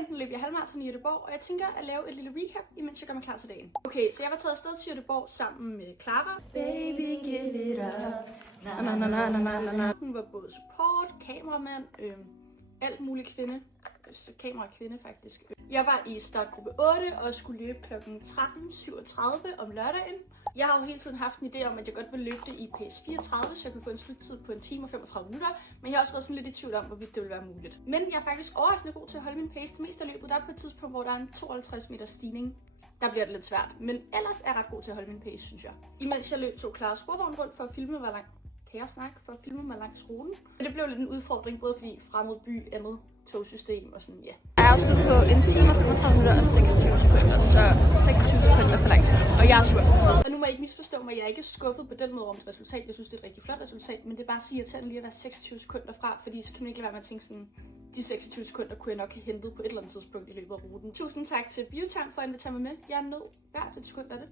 weekenden løb jeg halvmarathon i Göteborg, og jeg tænker at lave et lille recap, imens jeg gør mig klar til dagen. Okay, så jeg var taget afsted til Göteborg sammen med Clara. Baby, give it up. Hun var både support, kameramand, alt muligt kvinde. Så kamera og kvinde faktisk. Jeg var i startgruppe 8 og skulle løbe kl. 13.37 om lørdagen. Jeg har jo hele tiden haft en idé om, at jeg godt vil løbe det i pace 34, så jeg kunne få en sluttid på 1 time og 35 minutter. Men jeg har også været sådan lidt i tvivl om, hvorvidt det ville være muligt. Men jeg er faktisk overraskende god til at holde min pace det meste af løbet. Der er på et tidspunkt, hvor der er en 52 meter stigning. Der bliver det lidt svært, men ellers er jeg ret god til at holde min pace, synes jeg. Imens jeg løb, tog Clara sporvogn rundt for at filme, hvor langt kan jeg snakke, for at filme mig langs ruten. Men det blev lidt en udfordring, både fordi fremmed by, andet togsystem og sådan, ja. Jeg er afsluttet på 1 time og 35 minutter og 26 sekunder, så 26 sekunder er for lang tid. Og jeg er sur. Og nu må I ikke misforstå mig, jeg er ikke skuffet på den måde om det resultat. Jeg synes, det er et rigtig flot resultat, men det er bare så irriterende lige at være 26 sekunder fra, fordi så kan man ikke lade være med at tænke sådan, de 26 sekunder kunne jeg nok have hentet på et eller andet tidspunkt i løbet af ruten. Tusind tak til Bioterm for at invitere mig med. Jeg er nødt hvert et sekund af det.